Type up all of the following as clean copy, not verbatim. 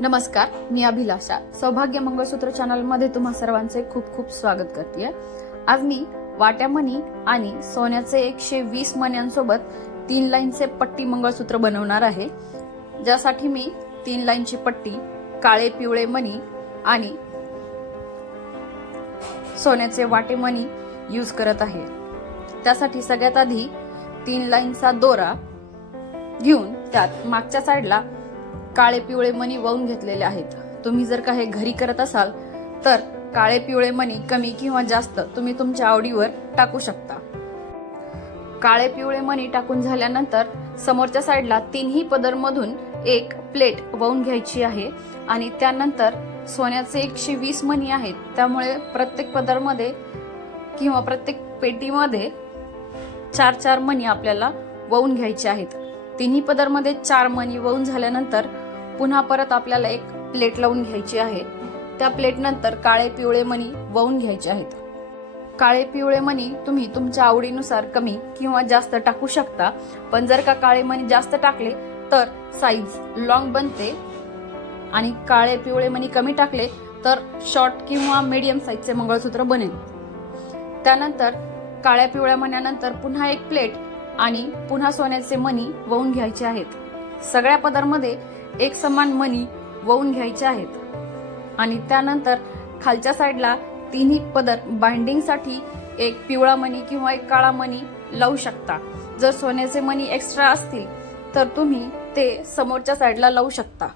नमस्कार, मी अभिलाषा सौभाग्य मंगळसूत्र चॅनल मध्ये तुम्हा सर्वांचे खूप खूप स्वागत करते। आज मी वाट्या मणी आणि सोन्याचे 120 मण्यांसोबत 3 लाईनचे पट्टी मंगळसूत्र बनवणार आहे। ज्यासाठी मी 3 लाईनची पट्टी, काळे पिवळे मणी आणि सोन्याचे वाटे मणी यूज करत आहे। त्यासाठी सगळ्यात आधी 3 लाईनचा दोरा घेऊन त्यात मागच्या साइडला काळे पिवळे मणी वाहून घेतलेले आहेत। तुम्ही जर का हे घरी करत असाल तर काळे पिवळे मणी कमी किंवा जास्त तुम्ही तुमच्या आवडीवर टाकू शकता। काळे पिवळे मणी टाकून झाल्यानंतर समोरच्या साइडला तिन्ही पदर मधून एक प्लेट वाहून घ्यायची आहे आणि त्यानंतर सोन्याचे 120 मणी आहेत, त्यामुळे प्रत्येक पदर मध्ये किंवा प्रत्येक पेटीमध्ये 4-4 मणी आपल्याला वाहून घ्यायचे आहेत। तिन्ही पदर मध्ये 4 मणी वाहून झाल्यानंतर पुन्हा परत आपल्याला एक प्लेट लावून घ्यायची आहे। त्या प्लेट नंतर काळे पिवळे मणी वाहून घ्यायचे आहेत। काळे पिवळे मणी तुम्ही तुमच्या आवडीनुसार कमी किंवा जास्त टाकू शकता, पण जर का काळे मणी जास्त टाकले तर साईज लॉंग बनते आणि काळे पिवळे मणी कमी टाकले तर शॉर्ट किंवा मीडियम साईजचे मंगळसूत्र बनेल। त्यानंतर काळ्या पिवळ्या मण्यानंतर पुन्हा एक प्लेट आणि पुन्हा सोन्याचे मणी वाहून घ्यायचे आहेत। सगळ्या पदरमध्ये एक समान मणी वाहून घ्यायचे आहेत आणि त्यानंतर खालच्या साइडला तिन्ही पदर बाइंडिंग साठी एक पिवळा मणी किंवा एक काळा मणी लावू शकता। जर सोन्याचे मणी एक्स्ट्रा असतील तर तुम्ही ते समोरच्या साइडला लावू शकता।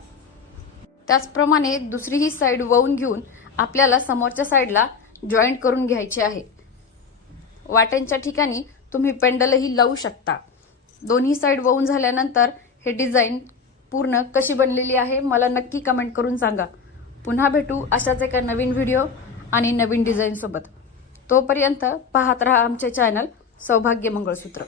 त्याचप्रमाणे दुसरीही साइड वाहून घेऊन आपल्याला समोरच्या साइडला जॉईंट करून घ्यायचे आहे। वाट्यांच्या ठिकाणी तुम्ही पेंडलही लावू शकता। दोन्ही साइड वाहून झाल्यानंतर हे डिझाइन पूर्ण कशी बनलेली आहे मला नक्की कमेंट करून सांगा। पुन्हा भेटू अशाच एका नवीन व्हिडिओ आणि नवीन डिझाइन सोबत। तोपर्यंत पाहत रहा आमचे चॅनल सौभाग्य मंगळसूत्र।